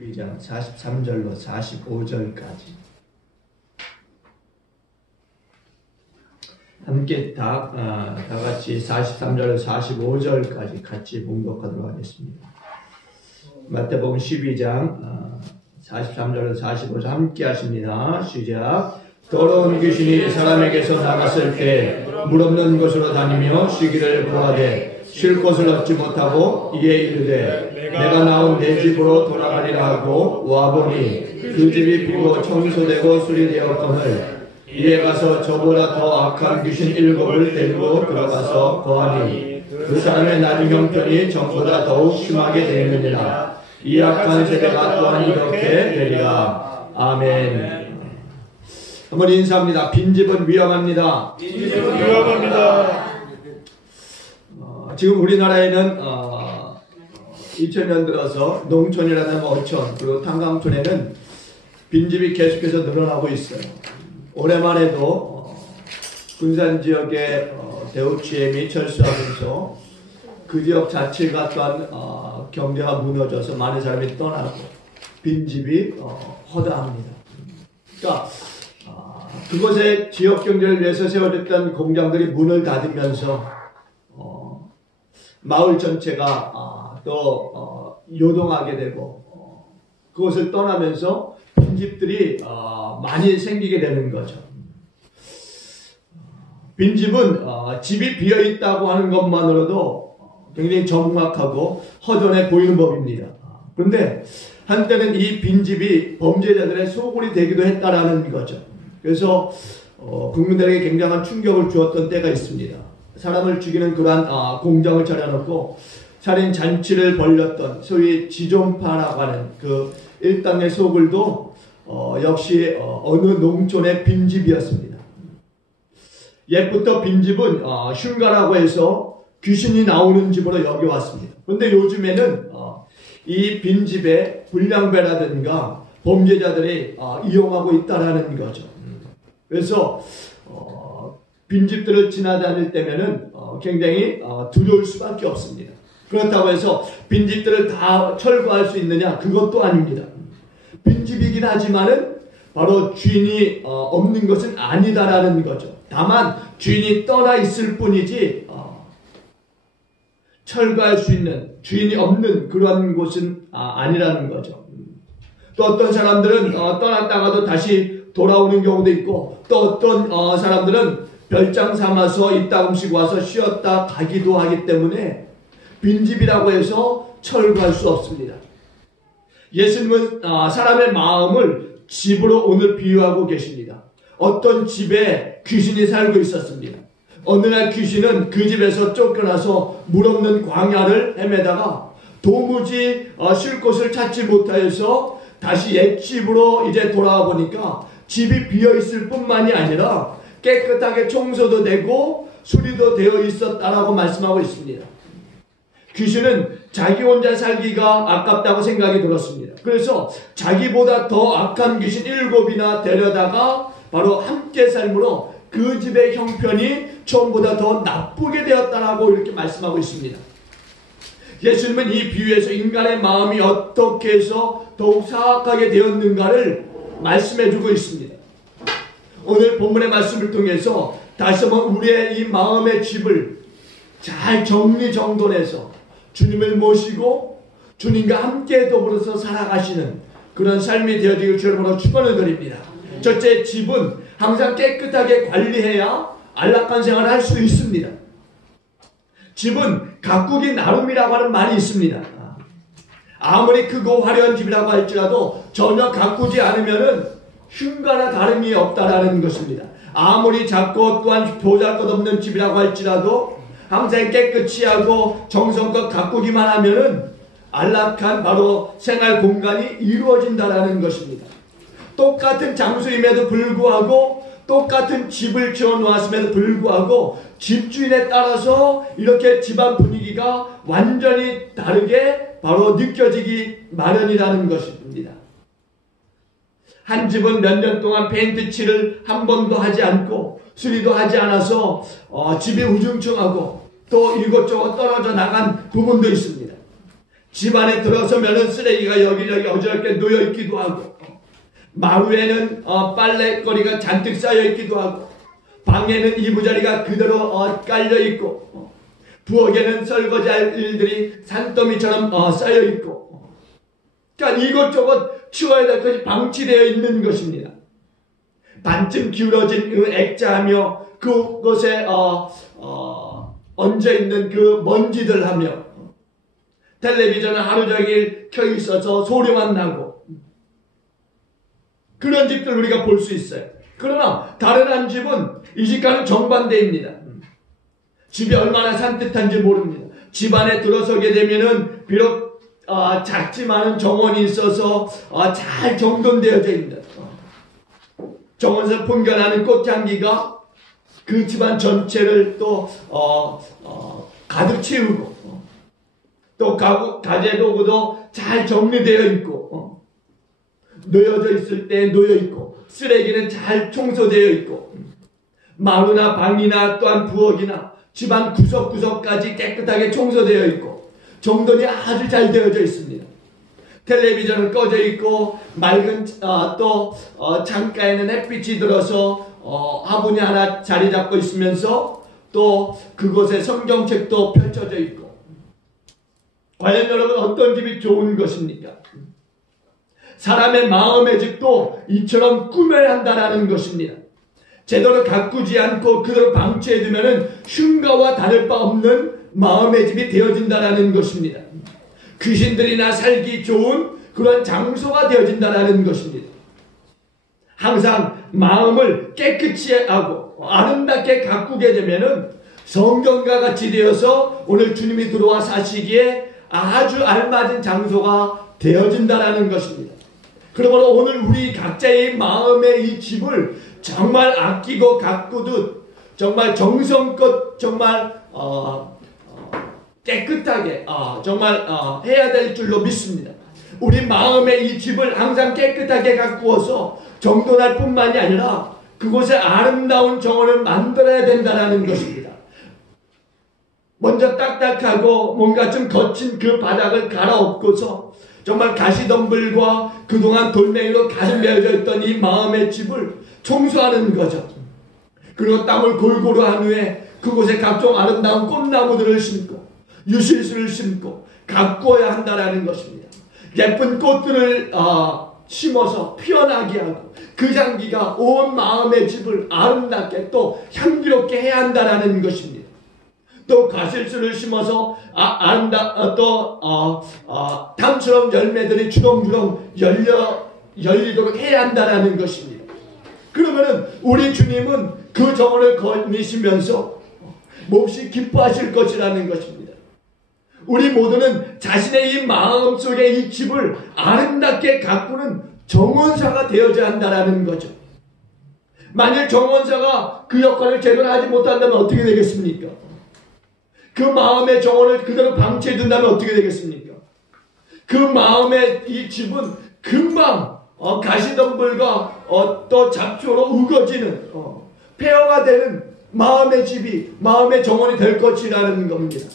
12장 43절로 45절까지 함께 다 같이 43절로 45절까지 같이 봉독하도록 하겠습니다. 마태복음 12장 43절로 45절 함께 하십니다. 시작. 더러운 귀신이 사람에게서 나갔을 때 물 없는 곳으로 다니며 쉬기를 구하되 쉴 곳을 얻지 못하고 이에 이르되 내가 나온 내 집으로 돌아가리라 하고 와보니 그 집이 비고 청소되고 수리되었거늘 이에 가서 저보다 더 악한 귀신 7을 데리고 들어가서 거하니 그 사람의 나중 형편이 전보다 더욱 심하게 되느니라. 이 악한 세대가 또한 이렇게 되리라. 아멘. 한번 인사합니다. 빈집은 위험합니다. 빈집은 위험합니다. 지금 우리나라에는 2000년 들어서 농촌이라든가 어촌 그리고 탄광촌에는 빈집이 계속해서 늘어나고 있어요. 올해만 해도 군산 지역의 대우치엠이 철수하면서 그 지역 자체가 또한 경제가 무너져서 많은 사람이 떠나고 빈집이 허다합니다. 그러니까 그곳의 지역 경제를 위해서 세워졌던 공장들이 문을 닫으면서 마을 전체가 또 요동하게 되고 그곳을 떠나면서 빈집들이 많이 생기게 되는 거죠. 빈집은 집이 비어있다고 하는 것만으로도 굉장히 적막하고 허전해 보이는 법입니다. 그런데 한때는 이 빈집이 범죄자들의 소굴이 되기도 했다라는 거죠. 그래서 국민들에게 굉장한 충격을 주었던 때가 있습니다. 사람을 죽이는 그러한 공장을 차려놓고 살인 잔치를 벌였던 소위 지존파라고 하는 그 일당의 소굴도 역시 어느 농촌의 빈집이었습니다. 옛부터 빈집은 흉가라고 해서 귀신이 나오는 집으로 여겨왔습니다. 그런데 요즘에는 이 빈집에 불량배라든가 범죄자들이 이용하고 있다라는 거죠. 그래서 빈집들을 지나다닐 때면은 굉장히 두려울 수밖에 없습니다. 그렇다고 해서 빈집들을 다 철거할 수 있느냐? 그것도 아닙니다. 빈집이긴 하지만은 바로 주인이 없는 것은 아니다라는 거죠. 다만 주인이 떠나 있을 뿐이지 철거할 수 있는 주인이 없는 그런 곳은 아니라는 거죠. 또 어떤 사람들은 떠났다가도 다시 돌아오는 경우도 있고 또 어떤 사람들은 별장 삼아서 이따금씩 와서 쉬었다 가기도 하기 때문에 빈집이라고 해서 철거할 수 없습니다. 예수님은 사람의 마음을 집으로 오늘 비유하고 계십니다. 어떤 집에 귀신이 살고 있었습니다. 어느 날 귀신은 그 집에서 쫓겨나서 물 없는 광야를 헤매다가 도무지 쉴 곳을 찾지 못하여서 다시 옛집으로 이제 돌아와 보니까 집이 비어있을 뿐만이 아니라 깨끗하게 청소도 되고 수리도 되어 있었다라고 말씀하고 있습니다. 귀신은 자기 혼자 살기가 아깝다고 생각이 들었습니다. 그래서 자기보다 더 악한 귀신 7이나 데려다가 바로 함께 삶으로 그 집의 형편이 처음보다 더 나쁘게 되었다라고 이렇게 말씀하고 있습니다. 예수님은 이 비유에서 인간의 마음이 어떻게 해서 더욱 사악하게 되었는가를 말씀해주고 있습니다. 오늘 본문의 말씀을 통해서 다시 한번 우리의 이 마음의 집을 잘 정리정돈해서 주님을 모시고 주님과 함께 더불어서 살아가시는 그런 삶이 되어지길 주님으로 축원을 드립니다. 첫째, 집은 항상 깨끗하게 관리해야 안락한 생활을 할 수 있습니다. 집은 가꾸기 나름이라고 하는 말이 있습니다. 아무리 크고 화려한 집이라고 할지라도 전혀 가꾸지 않으면은 흉가나 다름이 없다라는 것입니다. 아무리 작고 또한 보잘것없는 집이라고 할지라도 항상 깨끗이 하고 정성껏 가꾸기만 하면은 안락한 바로 생활 공간이 이루어진다라는 것입니다. 똑같은 장소임에도 불구하고 똑같은 집을 지어 놓았음에도 불구하고 집주인에 따라서 이렇게 집안 분위기가 완전히 다르게 바로 느껴지기 마련이라는 것입니다. 한 집은 몇 년 동안 페인트 칠을 한 번도 하지 않고 수리도 하지 않아서 집이 우중충하고 또 이것저것 떨어져 나간 부분도 있습니다. 집안에 들어서면은 쓰레기가 여기저기 어지럽게 놓여있기도 하고, 마루에는 빨래거리가 잔뜩 쌓여있기도 하고, 방에는 이부자리가 그대로 깔려있고, 부엌에는 설거지할 일들이 산더미처럼 쌓여있고, 그러니까 이것저것 치워야 될 것이 방치되어 있는 것입니다. 반쯤 기울어진 그 액자하며 그곳에 얹어있는 그 먼지들 하며, 텔레비전은 하루 종일 켜 있어서 소리만 나고, 그런 집들 우리가 볼 수 있어요. 그러나 다른 한 집은 이 집과는 정반대입니다. 집이 얼마나 산뜻한지 모릅니다. 집 안에 들어서게 되면은 비록 작지만은 정원이 있어서 잘 정돈되어져 있는, 정원에서 풍겨나는 꽃향기가 그 집안 전체를 또 가득 채우고, 또 가재 도구도 잘 정리되어 있고, 놓여져 있을 때 놓여 있고, 쓰레기는 잘 청소되어 있고, 마루나 방이나 또한 부엌이나 집안 구석구석까지 깨끗하게 청소되어 있고, 정돈이 아주 잘 되어져 있습니다. 텔레비전은 꺼져 있고, 맑은 또 창가에는 햇빛이 들어서 화분이 하나 자리 잡고 있으면서, 또 그곳에 성경책도 펼쳐져 있고, 과연 여러분 어떤 집이 좋은 것입니까? 사람의 마음의 집도 이처럼 꾸며야 한다는 것입니다. 제대로 가꾸지 않고 그대로 방치해두면 흉가와 다를 바 없는 마음의 집이 되어진다는 것입니다. 귀신들이나 살기 좋은 그런 장소가 되어진다는 것입니다. 항상 마음을 깨끗이 하고 아름답게 가꾸게 되면 성경과 같이 되어서 오늘 주님이 들어와 사시기에 아주 알맞은 장소가 되어진다는 것입니다. 그러므로 오늘 우리 각자의 마음의 이 집을 정말 아끼고 가꾸듯 정말 정성껏 정말 깨끗하게 정말 해야 될 줄로 믿습니다. 우리 마음의 이 집을 항상 깨끗하게 가꾸어서 정돈할 뿐만이 아니라 그곳에 아름다운 정원을 만들어야 된다는 것입니다. 먼저 딱딱하고 뭔가 좀 거친 그 바닥을 갈아엎고서 정말 가시덤불과 그동안 돌멩이로 가득 메어져 있던 이 마음의 집을 청소하는 거죠. 그리고 땅을 골고루 한 후에 그곳에 각종 아름다운 꽃나무들을 심고 유실수를 심고 가꾸어야 한다는 것입니다. 예쁜 꽃들을 심어서 피어나게 하고 그 향기가 온 마음의 집을 아름답게 또 향기롭게 해야 한다는 것입니다. 또 가실수를 심어서 담처럼 열매들이 주렁주렁 열리도록 해야 한다는 것입니다. 그러면은 우리 주님은 그 정원을 거니시면서 몹시 기뻐하실 것이라는 것입니다. 우리 모두는 자신의 이 마음 속의 이 집을 아름답게 가꾸는 정원사가 되어야 한다는 거죠. 만일 정원사가 그 역할을 제대로 하지 못한다면 어떻게 되겠습니까? 그 마음의 정원을 그대로 방치해 둔다면 어떻게 되겠습니까? 그 마음의 이 집은 금방 가시덤불과 또 잡초로 우거지는 폐허가 되는 마음의 집이 마음의 정원이 될 것이라는 겁니다.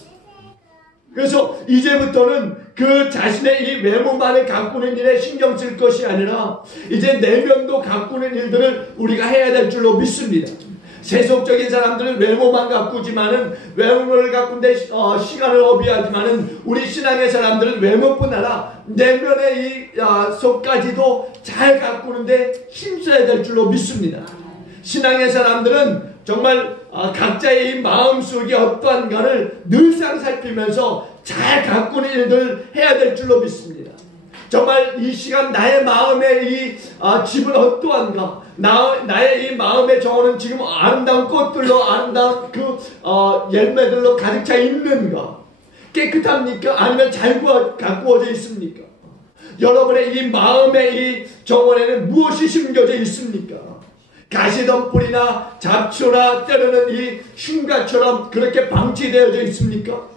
그래서 이제부터는 그 자신의 이 외모만을 가꾸는 일에 신경 쓸 것이 아니라 이제 내면도 가꾸는 일들을 우리가 해야 될 줄로 믿습니다. 세속적인 사람들은 외모만 가꾸지만은 외모를 가꾼데 시간을 허비하지만은 우리 신앙의 사람들은 외모뿐 아니라 내면의 이 속까지도 잘 가꾸는데 힘써야 될 줄로 믿습니다. 신앙의 사람들은 정말 각자의 이 마음속에 어떠한가를 늘상 살피면서 잘 가꾸는 일들을 해야 될 줄로 믿습니다. 정말 이 시간 나의 마음의 이 집은 어떠한가, 나의 이 마음의 정원은 지금 아름다운 꽃들로 아름다운 그 열매들로 가득 차 있는가, 깨끗합니까? 아니면 잘 가꾸어져 있습니까? 여러분의 이 마음의 이 정원에는 무엇이 심겨져 있습니까? 가시덤불이나 잡초나 때로는 이 흉가처럼 그렇게 방치되어져 있습니까?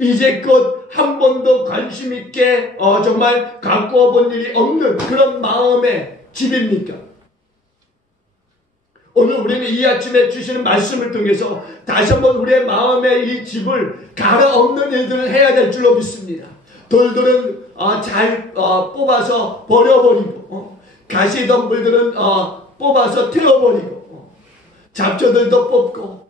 이제껏 한 번도 관심 있게 정말 가꾸어 본 일이 없는 그런 마음의 집입니까? 오늘 우리는 이 아침에 주시는 말씀을 통해서 다시 한번 우리의 마음의 이 집을 갈아엎는 일들을 해야 될 줄로 믿습니다. 돌들은 잘 뽑아서 버려버리고 가시덤불들은 뽑아서 태워버리고 잡초들도 뽑고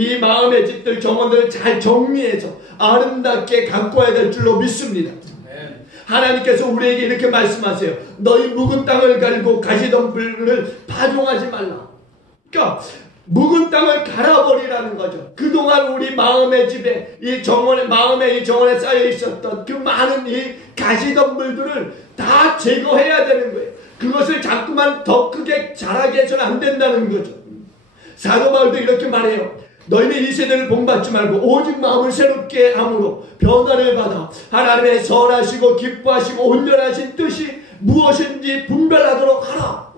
이 마음의 집들 정원들을 잘 정리해서 아름답게 가꿔야 될 줄로 믿습니다. 하나님께서 우리에게 이렇게 말씀하세요. 너희 묵은 땅을 갈고 가시덤불을 파종하지 말라. 그러니까 묵은 땅을 갈아버리라는 거죠. 그동안 우리 마음의 집에 이 정원에 마음의 이 정원에 쌓여 있었던 그 많은 이 가시덤불들을 다 제거해야 되는 거예요. 그것을 자꾸만 더 크게 자라게 해서는 안 된다는 거죠. 사도 바울도 이렇게 말해요. 너희는 이 세대를 본받지 말고 오직 마음을 새롭게 함으로 변화를 받아 하나님의 선하시고 기뻐하시고 온전하신 뜻이 무엇인지 분별하도록 하라.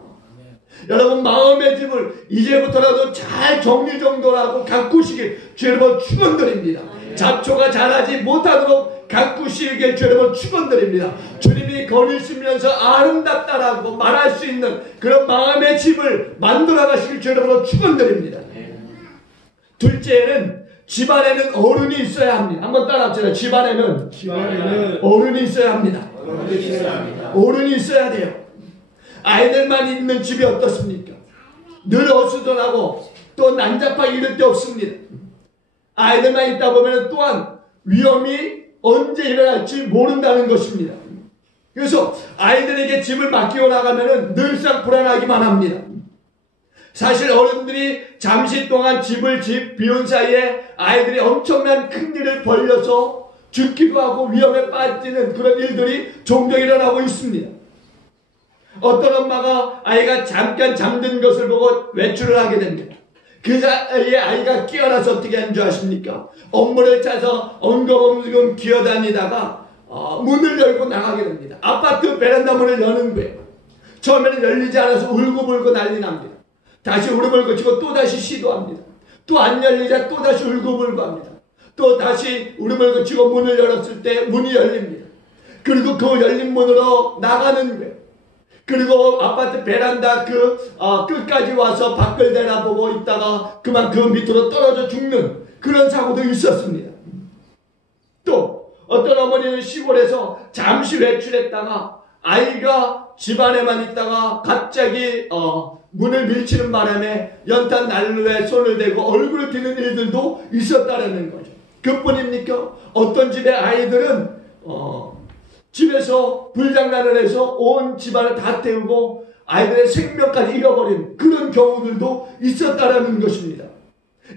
여러분 마음의 집을 이제부터라도 잘 정리정돈하고 가꾸시길 주 여러분 축원드립니다. 잡초가 자라지 못하도록 가꾸시길 주 여러분 축원드립니다. 주님이 거리시면서 아름답다라고 말할 수 있는 그런 마음의 집을 만들어 가시길 주 여러분 축원드립니다. 둘째는 집안에는 어른이 있어야 합니다. 한번 따라합시다. 집안에는 어른이 있어야 합니다. 어른이 있어야 돼요. 아이들만 있는 집이 어떻습니까? 늘 어수선하고 또 난잡하기 이를 데 없습니다. 아이들만 있다 보면 또한 위험이 언제 일어날지 모른다는 것입니다. 그래서 아이들에게 집을 맡기고 나가면 늘상 불안하기만 합니다. 사실 어른들이 잠시 동안 집을 비운 사이에 아이들이 엄청난 큰일을 벌려서 죽기도 하고 위험에 빠지는 그런 일들이 종종 일어나고 있습니다. 어떤 엄마가 아이가 잠깐 잠든 것을 보고 외출을 하게 됩니다. 그 사이에 아이가 깨어나서 어떻게 하는 줄 아십니까? 업무를 짜서 엉금엉금 기어다니다가 문을 열고 나가게 됩니다. 아파트 베란다 문을 여는 거예요. 처음에는 열리지 않아서 울고불고 난리 납니다. 다시 울음을 거치고 또다시 시도합니다. 또 안 열리자 또다시 울고불고 합니다. 또 다시 울음을 거치고 문을 열었을 때 문이 열립니다. 그리고 그 열린 문으로 나가는 거예요. 그리고 아파트 베란다 끝까지 와서 밖을 내다보고 있다가 그만 그 밑으로 떨어져 죽는 그런 사고도 있었습니다. 또 어떤 어머니는 시골에서 잠시 외출했다가 아이가 집안에만 있다가 갑자기 문을 밀치는 바람에 연탄 난로에 손을 대고 얼굴을 튀는 일들도 있었다는 거죠. 그뿐입니까? 어떤 집의 아이들은 집에서 불장난을 해서 온 집안을 다 태우고 아이들의 생명까지 잃어버린 그런 경우들도 있었다는 것입니다.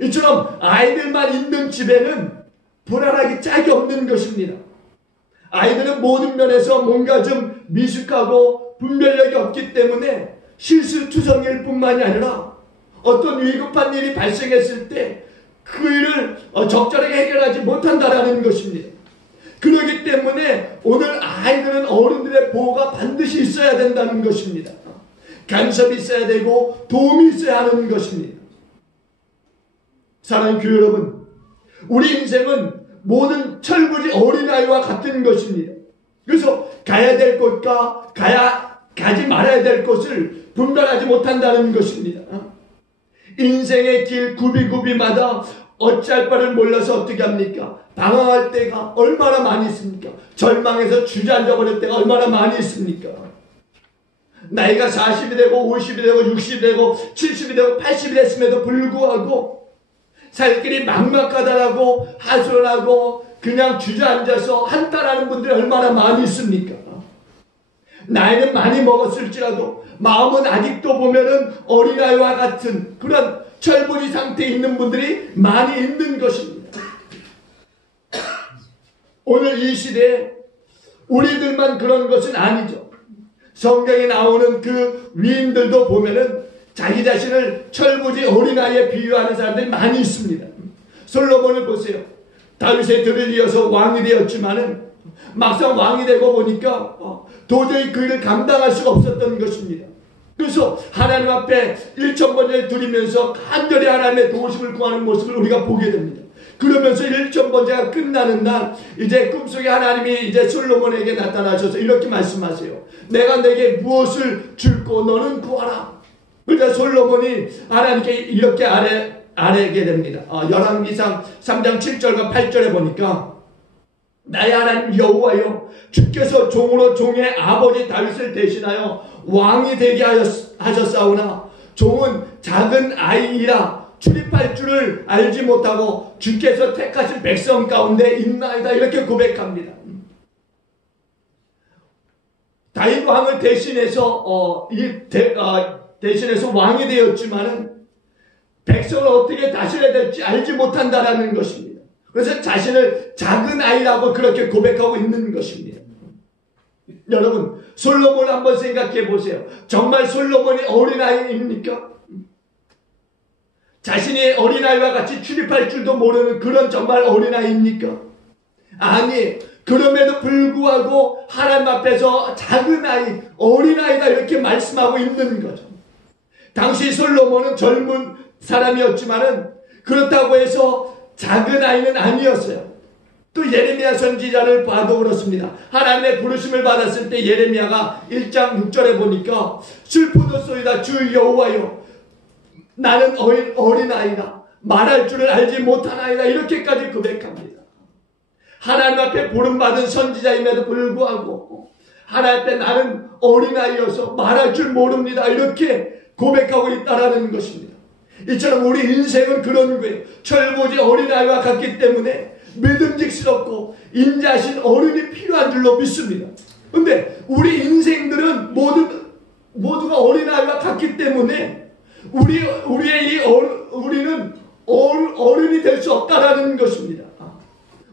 이처럼 아이들만 있는 집에는 불안하기 짝이 없는 것입니다. 아이들은 모든 면에서 뭔가 좀 미숙하고 분별력이 없기 때문에 실수투성일 뿐만이 아니라 어떤 위급한 일이 발생했을 때 그 일을 적절하게 해결하지 못한다는 것입니다. 그렇기 때문에 오늘 아이들은 어른들의 보호가 반드시 있어야 된다는 것입니다. 간섭이 있어야 되고 도움이 있어야 하는 것입니다. 사랑하는 교회 여러분, 우리 인생은 모든 철부지 어린아이와 같은 것입니다. 그래서 가야 될 곳과 가지 말아야 될 곳을 분별하지 못한다는 것입니다. 인생의 길 구비구비마다 어찌할 바를 몰라서 어떻게 합니까? 방황할 때가 얼마나 많이 있습니까? 절망해서 주저앉아 버릴 때가 얼마나 많이 있습니까? 나이가 40이 되고 50이 되고 60이 되고 70이 되고 80이 됐음에도 불구하고 살 길이 막막하다라고 하소연하고 그냥 주저앉아서 한탄하는 분들이 얼마나 많이 있습니까? 나이는 많이 먹었을지라도 마음은 아직도 보면은 어린아이와 같은 그런 철부지 상태에 있는 분들이 많이 있는 것입니다. 오늘 이 시대에 우리들만 그런 것은 아니죠. 성경에 나오는 그 위인들도 보면은 자기 자신을 철부지 어린아이에 비유하는 사람들이 많이 있습니다. 솔로몬을 보세요. 다윗의 들을 이어서 왕이 되었지만은 막상 왕이 되고 보니까 도저히 그 일을 감당할 수가 없었던 것입니다. 그래서 하나님 앞에 일천번제를 드리면서 간절히 하나님의 도우심을 구하는 모습을 우리가 보게 됩니다. 그러면서 일천번제가 끝나는 날 이제 꿈속에 하나님이 이제 솔로몬에게 나타나셔서 이렇게 말씀하세요. 내가 내게 무엇을 줄고 너는 구하라. 그러자 솔로몬이 하나님께 이렇게 아뢰게 됩니다. 열왕기상 3장 7절과 8절에 보니까 나의 하나님 여호와여, 주께서 종으로 종의 아버지 다윗을 대신하여 왕이 되게 하셨사오나 종은 작은 아이이라 출입할 줄을 알지 못하고 주께서 택하신 백성 가운데 있나이다. 이렇게 고백합니다. 다윗 왕을 대신해서 대신해서 왕이 되었지만은 백성을 어떻게 다스려야 될지 알지 못한다라는 것입니다. 그래서 자신을 작은 아이라고 그렇게 고백하고 있는 것입니다. 여러분, 솔로몬을 한번 생각해 보세요. 정말 솔로몬이 어린아이입니까? 자신이 어린아이와 같이 출입할 줄도 모르는 그런 정말 어린아이입니까? 아니, 그럼에도 불구하고 하나님 앞에서 작은 아이, 어린아이다 이렇게 말씀하고 있는 거죠. 당시 솔로몬은 젊은 사람이었지만은 그렇다고 해서 작은 아이는 아니었어요. 또 예레미야 선지자를 봐도 그렇습니다. 하나님의 부르심을 받았을 때 예레미야가 1장 6절에 보니까 슬프도소이다 주 여호와여, 나는 어린아이다, 말할 줄을 알지 못하나이다, 이렇게까지 고백합니다. 하나님 앞에 부름받은 선지자임에도 불구하고 하나님 앞에 나는 어린아이여서 말할 줄 모릅니다, 이렇게 고백하고 있다라는 것입니다. 이처럼 우리 인생은 그런 거예요. 철부지 어린아이와 같기 때문에 믿음직스럽고 인자하신 어른이 필요한 줄로 믿습니다. 근데 우리 인생들은 모두가 어린아이와 같기 때문에 우리는 어른이 될 수 없다라는 것입니다.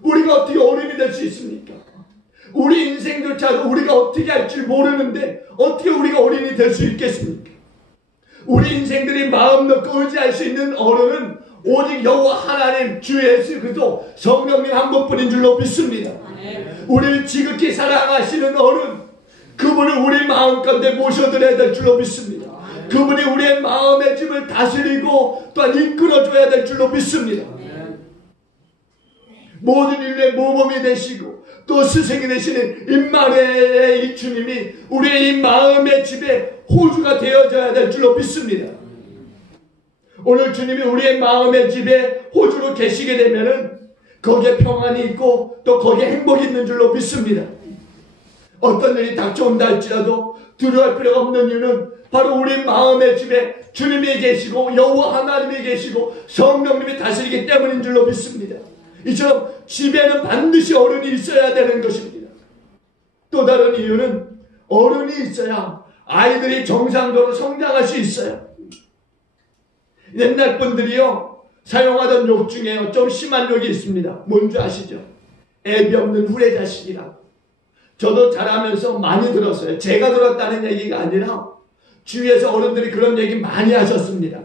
우리가 어떻게 어른이 될 수 있습니까? 우리 인생조차도 우리가 어떻게 할지 모르는데 어떻게 우리가 어른이 될 수 있겠습니까? 우리 인생들이 마음 놓고 의지할 수 있는 어른은 오직 여호와 하나님 주 예수 그리스도 성령님 한 분뿐인 줄로 믿습니다. 우리를 지극히 사랑하시는 어른, 그분을 우리 마음 가운데 모셔드려야 될 줄로 믿습니다. 그분이 우리의 마음의 집을 다스리고 또한 이끌어줘야 될 줄로 믿습니다. 모든 인류의 모범이 되시고 또 스승이 되시는 임마누엘의 이 주님이 우리의 이 마음의 집에 호주가 되어져야 될 줄로 믿습니다. 오늘 주님이 우리의 마음의 집에 호주로 계시게 되면은 거기에 평안이 있고 또 거기에 행복이 있는 줄로 믿습니다. 어떤 일이 닥쳐온다 할지라도 두려워할 필요가 없는 이유는 바로 우리 마음의 집에 주님이 계시고 여호와 하나님이 계시고 성령님이 다스리기 때문인 줄로 믿습니다. 이처럼 집에는 반드시 어른이 있어야 되는 것입니다. 또 다른 이유는 어른이 있어야 아이들이 정상적으로 성장할 수 있어요. 옛날 분들이요 사용하던 욕 중에 좀 심한 욕이 있습니다. 뭔지 아시죠? 애비 없는 후레자식이라고. 저도 자라면서 많이 들었어요. 제가 들었다는 얘기가 아니라 주위에서 어른들이 그런 얘기 많이 하셨습니다.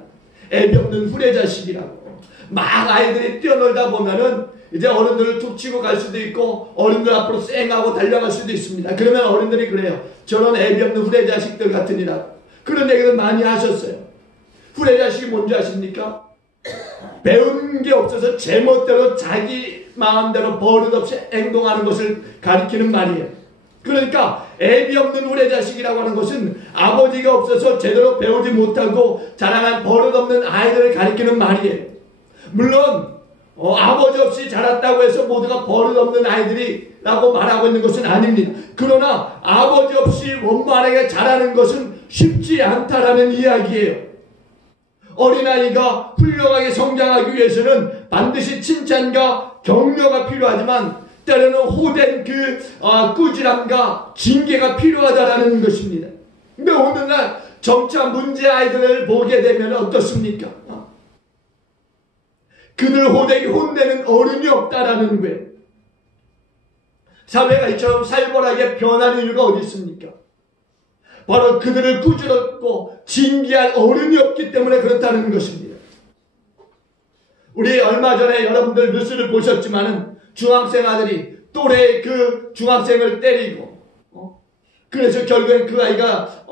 애비 없는 후레자식이라고. 막 아이들이 뛰어놀다 보면은 이제 어른들을 툭 치고 갈 수도 있고 어른들 앞으로 쌩하고 달려갈 수도 있습니다. 그러면 어른들이 그래요. 저런 애비 없는 후레자식들 같으니라. 그런 얘기를 많이 하셨어요. 후레자식이 뭔지 아십니까? 배운 게 없어서 제멋대로 자기 마음대로 버릇없이 행동하는 것을 가리키는 말이에요. 그러니까 애비 없는 후레자식이라고 하는 것은 아버지가 없어서 제대로 배우지 못하고 자라난 버릇없는 아이들을 가리키는 말이에요. 물론 아버지 없이 자랐다고 해서 모두가 버릇없는 아이들이라고 말하고 있는 것은 아닙니다. 그러나 아버지 없이 원만하게 자라는 것은 쉽지 않다라는 이야기예요. 어린아이가 훌륭하게 성장하기 위해서는 반드시 칭찬과 격려가 필요하지만 때로는 호된 꾸지람과 징계가 필요하다라는 것입니다. 근데 오늘날 점차 문제 아이들을 보게 되면 어떻습니까? 그들 호되게 혼내는 어른이 없다라는 거예요. 사회가 이처럼 살벌하게 변하는 이유가 어디 있습니까? 바로 그들을 꾸짖었고 징계할 어른이 없기 때문에 그렇다는 것입니다. 우리 얼마 전에 여러분들 뉴스를 보셨지만은 중학생 아들이 또래 그 중학생을 때리고 그래서 결국엔 그 아이가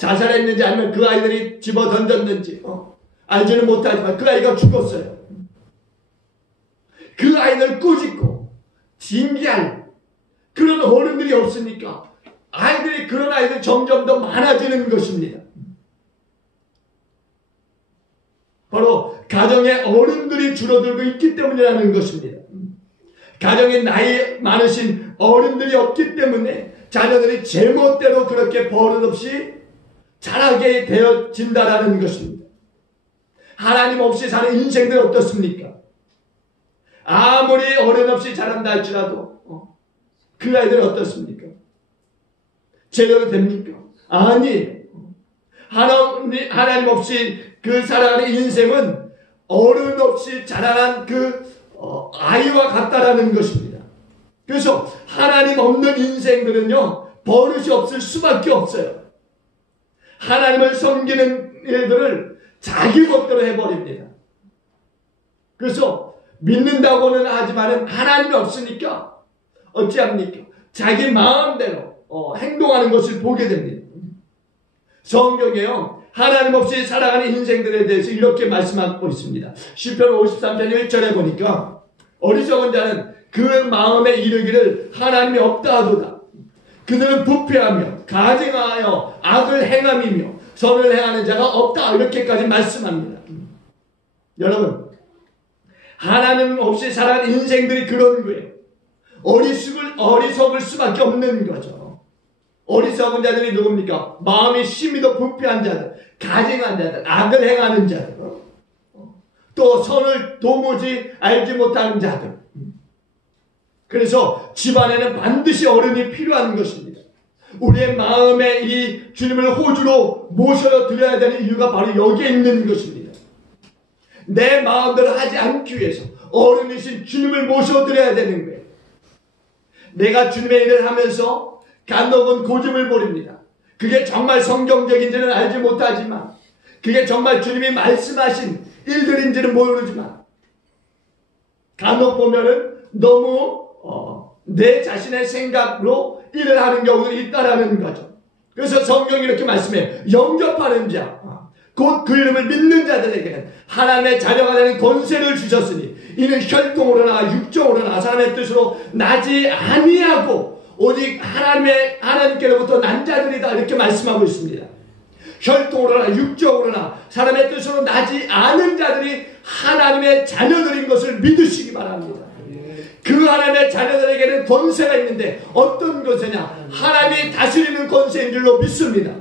자살했는지 아니면 그 아이들이 집어 던졌는지 알지는 못하지만 그 아이가 죽었어요. 그 아이를 꾸짖고 징계할 그런 어른들이 없으니까 아이들이 그런 아이들 점점 더 많아지는 것입니다. 바로 가정의 어른들이 줄어들고 있기 때문이라는 것입니다. 가정에 나이 많으신 어른들이 없기 때문에 자녀들이 제멋대로 그렇게 버릇없이 자라게 되어진다라는 것입니다. 하나님 없이 사는 인생들 어떻습니까? 아무리 어른 없이 자란다 할지라도 그 아이들 어떻습니까? 제대로 됩니까? 아니에요. 하나님 없이 그 살아가는 인생은 어른 없이 자라난 그 아이와 같다라는 것입니다. 그래서 하나님 없는 인생들은요, 버릇이 없을 수밖에 없어요. 하나님을 섬기는 일들을 자기 멋대로 해버립니다. 그래서 믿는다고는 하지만 하나님이 없으니까 어찌합니까? 자기 마음대로 행동하는 것을 보게 됩니다. 성경에요, 하나님 없이 살아가는 인생들에 대해서 이렇게 말씀하고 있습니다. 시편 53편 1절에 보니까 어리석은 자는 그 마음에 이르기를 하나님이 없다 하도다. 그들은 부패하며 가증하여 악을 행함이며 선을 행하는 자가 없다. 이렇게까지 말씀합니다. 여러분, 하나님 없이 살아가는 인생들이 그런 거예요. 어리석을 수밖에 없는 거죠. 어리석은 자들이 누굽니까? 마음이 심히도 부패한 자들, 가증한 자들, 악을 행하는 자들, 또 선을 도무지 알지 못하는 자들. 그래서 집안에는 반드시 어른이 필요한 것입니다. 우리의 마음에 이 주님을 호주로 모셔드려야 되는 이유가 바로 여기에 있는 것입니다. 내 마음대로 하지 않기 위해서 어른이신 주님을 모셔드려야 되는 거예요. 내가 주님의 일을 하면서 간혹은 고집을 부립니다. 그게 정말 성경적인지는 알지 못하지만, 그게 정말 주님이 말씀하신 일들인지는 모르지만, 간혹 보면은 너무 내 자신의 생각으로 일을 하는 경우도 있다라는 거죠. 그래서 성경이 이렇게 말씀해요. 영접하는 자, 곧 그 이름을 믿는 자들에게는 하나님의 자녀가 되는 권세를 주셨으니 이는 혈통으로나 육정으로나 사람의 뜻으로 나지 아니하고 오직 하나님께로부터 난 자들이다. 이렇게 말씀하고 있습니다. 혈통으로나 육정으로나 사람의 뜻으로 나지 않은 자들이 하나님의 자녀들인 것을 믿으시기 바랍니다. 그 하나님의 자녀들에게는 권세가 있는데 어떤 권세냐? 하나님이 다스리는 권세인 줄로 믿습니다.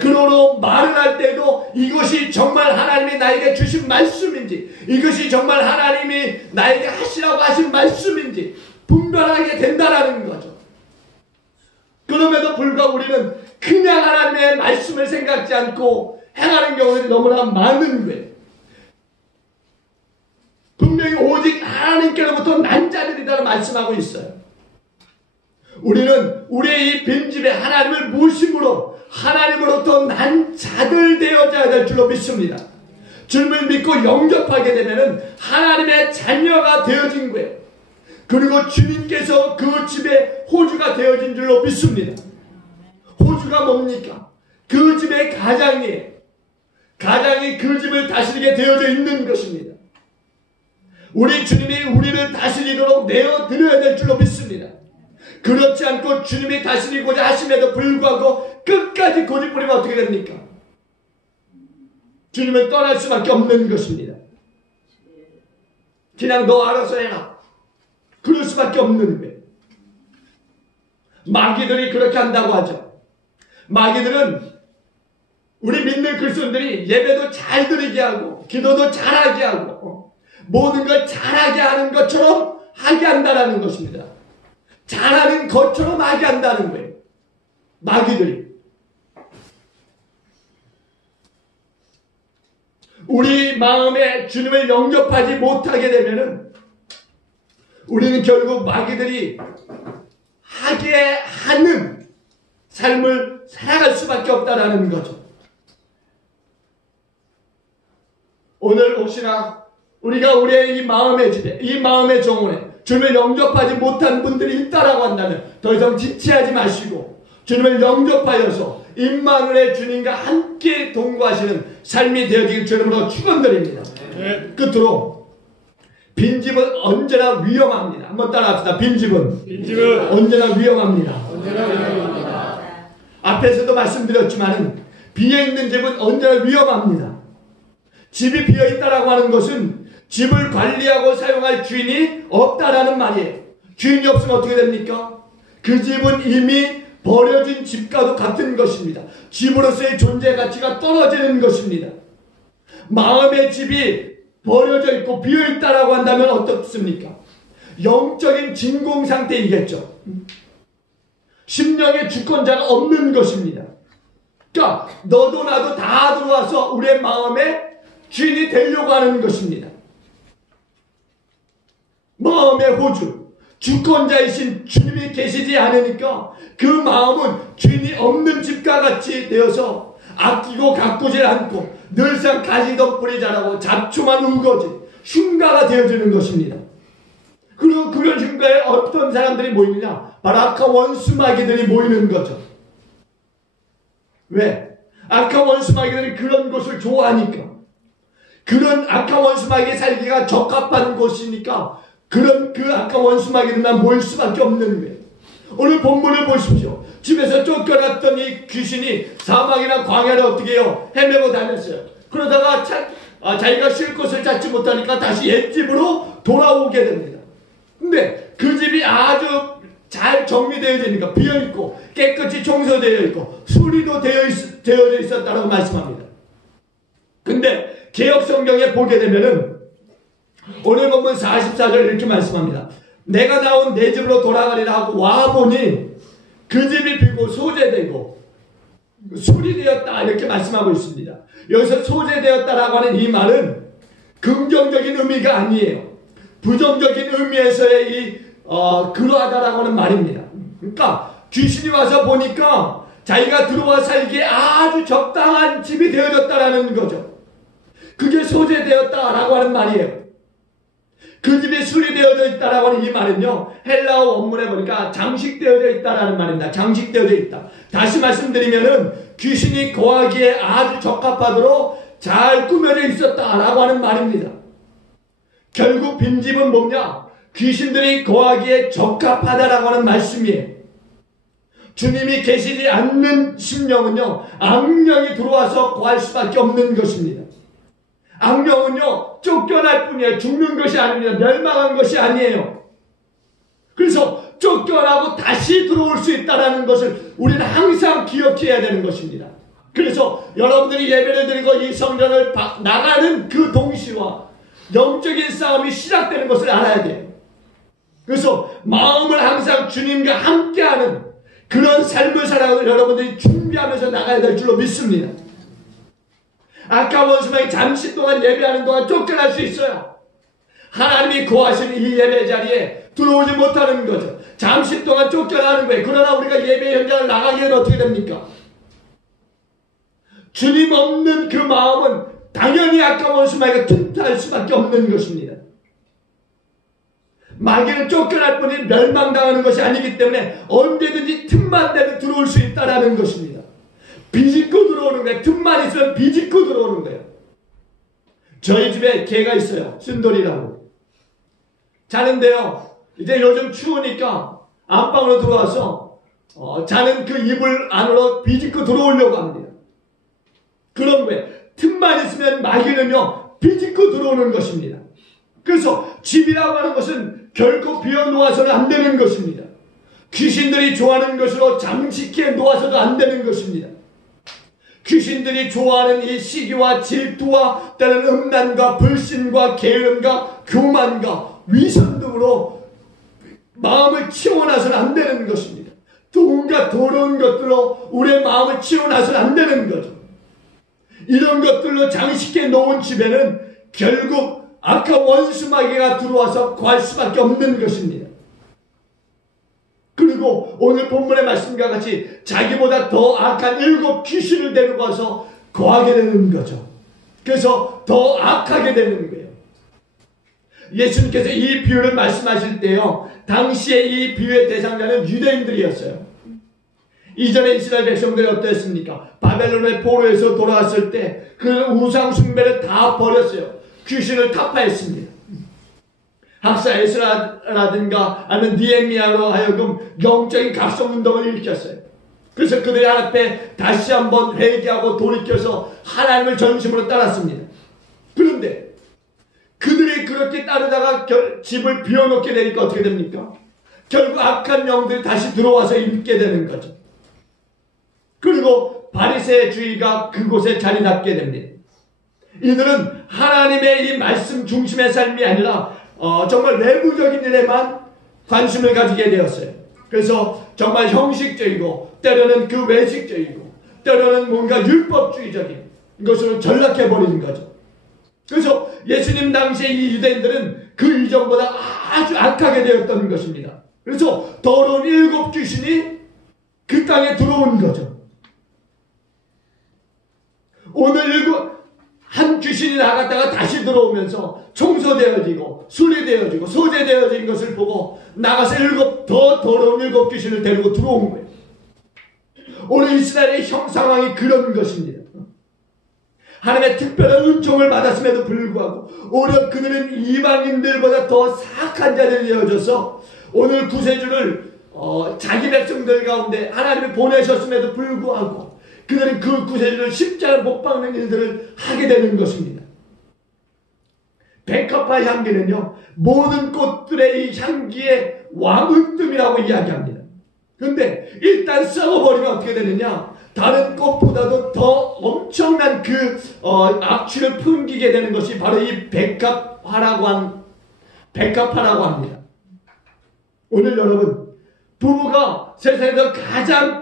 그러므로 말을 할 때도 이것이 정말 하나님이 나에게 주신 말씀인지, 이것이 정말 하나님이 나에게 하시라고 하신 말씀인지 분별하게 된다라는 거죠. 그럼에도 불구하고 우리는 그냥 하나님의 말씀을 생각지 않고 행하는 경우들이 너무나 많은 거예요. 분명히 오직 하나님께로부터 난 자들이다라고 말씀하고 있어요. 우리는 우리의 이 빈집에 하나님을 모심으로 하나님으로부터 난 자들 되어져야 될 줄로 믿습니다. 주님을 믿고 영접하게 되면 하나님의 자녀가 되어진 거예요. 그리고 주님께서 그 집에 호주가 되어진 줄로 믿습니다. 호주가 뭡니까? 그 집의 가장이에요. 가장이 그 집을 다스리게 되어져 있는 것입니다. 우리 주님이 우리를 다스리도록 내어드려야 될 줄로 믿습니다. 그렇지 않고 주님이 다스리고자 하심에도 불구하고 끝까지 고집부리면 어떻게 됩니까? 주님을 떠날 수밖에 없는 것입니다. 그냥 너 알아서 해라. 그럴 수밖에 없는 거예요. 마귀들이 그렇게 한다고 하죠. 마귀들은 우리 믿는 그리스도인들이 예배도 잘 드리게 하고 기도도 잘하게 하고 모든 걸 잘하게 하는 것처럼 하게 한다는 것입니다. 잘하는 것처럼 하게 한다는 거예요. 마귀들이. 우리 마음에 주님을 영접하지 못하게 되면은 우리는 결국 마귀들이 하게 하는 삶을 살아갈 수밖에 없다라는 거죠. 오늘 혹시나 우리가 우리의 이 마음의 집에, 이 마음의 정원에 주님을 영접하지 못한 분들이 있다라고 한다면 더 이상 지체하지 마시고 주님을 영접하여서 임마누엘의 주님과 함께 동거하시는 삶이 되어지길 주님으로 축원드립니다. 네. 끝으로 빈집은 언제나 위험합니다. 한번 따라합시다. 빈집은 언제나 위험합니다. 앞에서도 말씀드렸지만 비어있는 집은 언제나 위험합니다. 집이 비어있다라고 하는 것은 집을 관리하고 사용할 주인이 없다라는 말이에요. 주인이 없으면 어떻게 됩니까? 그 집은 이미 버려진 집과도 같은 것입니다. 집으로서의 존재 가치가 떨어지는 것입니다. 마음의 집이 버려져 있고 비어있다라고 한다면 어떻습니까? 영적인 진공 상태이겠죠. 심령의 주권자가 없는 것입니다. 그러니까 너도 나도 다 들어와서 우리의 마음에 주인이 되려고 하는 것입니다. 마음의 호주, 주권자이신 주님이 계시지 않으니까 그 마음은 주인이 없는 집과 같이 되어서 아끼고 가꾸질 않고 늘상 가지던 뿌리 자라고 잡초만 우거진 흉가가 되어지는 것입니다. 그리고 그런 흉가에 어떤 사람들이 모이느냐? 바로 악한 원수마귀들이 모이는 거죠. 왜? 악한 원수마귀들이 그런 곳을 좋아하니까. 그런 악한 원수마귀의 살기가 적합한 곳이니까 그런 그 악한 원수마귀들만 모일 수밖에 없는 거예요. 오늘 본문을 보십시오. 집에서 쫓겨났던 이 귀신이 사막이나 광야를 어떻게 해요? 헤매고 다녔어요. 그러다가 자기가 쉴 곳을 찾지 못하니까 다시 옛집으로 돌아오게 됩니다. 근데 그 집이 아주 잘 정리되어져 있으니까 비어있고 깨끗이 청소되어 있고 수리도 되어져 있었다고 말씀합니다. 근데 개역성경에 보게 되면은 오늘 본문 44절 이렇게 말씀합니다. 내가 나온 내 집으로 돌아가리라 하고 와보니 그 집이 비고 소재되고 수리되었다 이렇게 말씀하고 있습니다. 여기서 소재되었다라고 하는 이 말은 긍정적인 의미가 아니에요. 부정적인 의미에서의 그러하다라고 하는 말입니다. 그러니까 귀신이 와서 보니까 자기가 들어와 살기에 아주 적당한 집이 되어졌다라는 거죠. 그게 소재되었다라고 하는 말이에요. 그 집이 수리되어져 있다라고 하는 이 말은요, 헬라어 원문에 보니까 장식되어져 있다라는 말입니다. 장식되어져 있다. 다시 말씀드리면은 귀신이 거하기에 아주 적합하도록 잘 꾸며져 있었다라고 하는 말입니다. 결국 빈집은 뭐냐? 귀신들이 거하기에 적합하다라고 하는 말씀이에요. 주님이 계시지 않는 심령은요, 악령이 들어와서 거할 수밖에 없는 것입니다. 악령은요, 쫓겨날 뿐이에요. 죽는 것이 아닙니다. 멸망한 것이 아니에요. 그래서 쫓겨나고 다시 들어올 수 있다는 것을 우리는 항상 기억해야 되는 것입니다. 그래서 여러분들이 예배를 드리고 이 성전을 나가는 그 동시와 영적인 싸움이 시작되는 것을 알아야 돼요. 그래서 마음을 항상 주님과 함께하는 그런 삶을 살아가는 여러분들이 준비하면서 나가야 될 줄로 믿습니다. 아까 원수마귀 잠시 동안 예배하는 동안 쫓겨날 수 있어요. 하나님이 거하시는 이 예배 자리에 들어오지 못하는 거죠. 잠시 동안 쫓겨나는 거예요. 그러나 우리가 예배 현장을 나가기에는 어떻게 됩니까? 주님 없는 그 마음은 당연히 아까 원수마귀가 틈탈 수밖에 없는 것입니다. 마귀는 쫓겨날 뿐이 멸망당하는 것이 아니기 때문에 언제든지 틈만 되면 들어올 수 있다는 것입니다. 비집고 들어오는 거예요. 틈만 있으면 비집고 들어오는 거예요. 저희 집에 개가 있어요. 순돌이라고. 자는데요. 이제 요즘 추우니까 안방으로 들어와서 자는 그 이불 안으로 비집고 들어오려고 합니다. 그런 거예요. 틈만 있으면 마귀는요. 비집고 들어오는 것입니다. 그래서 집이라고 하는 것은 결코 비워놓아서는 안 되는 것입니다. 귀신들이 좋아하는 것으로 잠식해 놓아서도 안 되는 것입니다. 귀신들이 좋아하는 이 시기와 질투와 때는 음란과 불신과 게으름과 교만과 위선 등으로 마음을 치워놔서는 안 되는 것입니다. 온갖 더러운 것들로 우리의 마음을 치워놔서는 안 되는 거죠. 이런 것들로 장식해 놓은 집에는 결국 악한 원수마귀가 들어와서 거할 수밖에 없는 것입니다. 그리고 오늘 본문의 말씀과 같이 자기보다 더 악한 7 귀신을 데리고 와서 거하게 되는 거죠. 그래서 더 악하게 되는 거예요. 예수님께서 이 비유를 말씀하실 때요, 당시에 이 비유의 대상자는 유대인들이었어요. 이전에 이스라엘 백성들이 어땠습니까? 바벨론의 포로에서 돌아왔을 때 그 우상 숭배를 다 버렸어요. 귀신을 타파했습니다. 학사 에스라라든가 아니면 니에미야로 하여금 영적인 각성운동을 일으켰어요. 그래서 그들이 하나님 앞에 다시 한번 회개하고 돌이켜서 하나님을 전심으로 따랐습니다. 그렇게 따르다가 집을 비워놓게 되니까 어떻게 됩니까? 결국 악한 영들이 다시 들어와서 있게 되는 거죠. 그리고 바리새의 주의가 그곳에 자리 잡게 됩니다. 이들은 하나님의 이 말씀 중심의 삶이 아니라 정말 내부적인 일에만 관심을 가지게 되었어요. 그래서 정말 형식적이고 때로는 그 외식적이고 때로는 뭔가 율법주의적인 것으로 전락해버리는 거죠. 그래서 예수님 당시에 이 유대인들은 그 이전보다 아주 악하게 되었던 것입니다. 그래서 더러운 7 귀신이 그 땅에 들어온 거죠. 오늘 한 귀신이 나갔다가 다시 들어오면서 청소되어지고 수리되어지고 소재되어진 것을 보고 나가서 더 더러운 7 귀신을 데리고 들어온 거예요. 오늘 이스라엘의 형 상황이 그런 것입니다. 하나님의 특별한 은총을 받았음에도 불구하고 오히려 그들은 이방인들보다 더 사악한 자들이 되어져서 오늘 구세주를 자기 백성들 가운데 하나님이 보내셨음에도 불구하고 그들은 그 구세주를 십자가에 못 박는 일들을 하게 되는 것입니다. 백합화 향기는요, 모든 꽃들의 이 향기의 왕은뜸이라고 이야기합니다. 그런데 일단 썩어버리면 어떻게 되느냐? 다른 꽃보다도 더 엄청난 그 악취를 풍기게 되는 것이 바로 이 백합화라고 합니다. 오늘 여러분, 부부가 세상에서 가장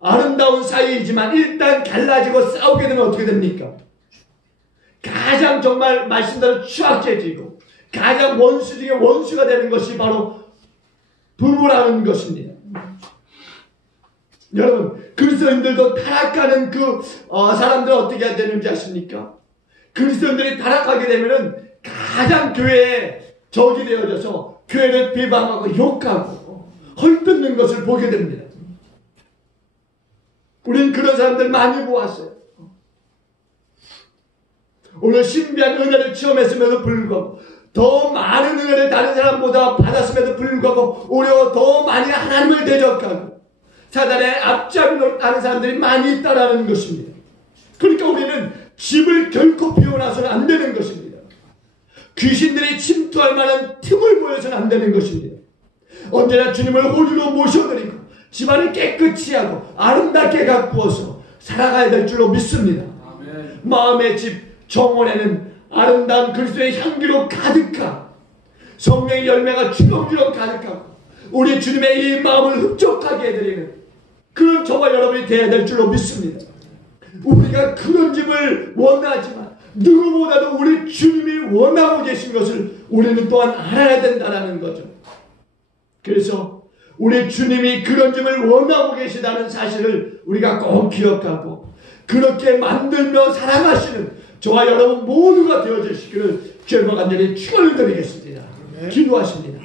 아름다운 사이이지만 일단 갈라지고 싸우게 되면 어떻게 됩니까? 가장 정말 말씀대로 추악해지고 가장 원수 중에 원수가 되는 것이 바로 부부라는 것입니다. 여러분, 그리스도인들도 타락하는 사람들은 어떻게 해야 되는지 아십니까? 그리스도인들이 타락하게 되면은 가장 교회에 적이 되어져서 교회를 비방하고 욕하고 헐뜯는 것을 보게 됩니다. 우리는 그런 사람들 많이 보았어요. 오늘 신비한 은혜를 체험했음에도 불구하고 더 많은 은혜를 다른 사람보다 받았음에도 불구하고 오히려 더 많이 하나님을 대적하고 사단의 앞잡이로 하는 사람들이 많이 있다라는 것입니다. 그러니까 우리는 집을 결코 비워놔서는 안 되는 것입니다. 귀신들이 침투할 만한 틈을 보여서는 안 되는 것입니다. 언제나 주님을 호주로 모셔드리고 집안을 깨끗이 하고 아름답게 가꾸어서 살아가야 될 줄로 믿습니다. 아멘. 마음의 집 정원에는 아름다운 그리스도의 향기로 가득한 성령의 열매가 주렁주렁 가득하고 우리 주님의 이 마음을 흡족하게 해드리는 그런 저와 여러분이 되어야 될 줄로 믿습니다. 우리가 그런 집을 원하지만 누구보다도 우리 주님이 원하고 계신 것을 우리는 또한 알아야 된다는 거죠. 그래서 우리 주님이 그런 집을 원하고 계시다는 사실을 우리가 꼭 기억하고 그렇게 만들며 살아가시는 저와 여러분 모두가 되어주시기를 주님과 간절히 축원을 드리겠습니다. 기도하십니다.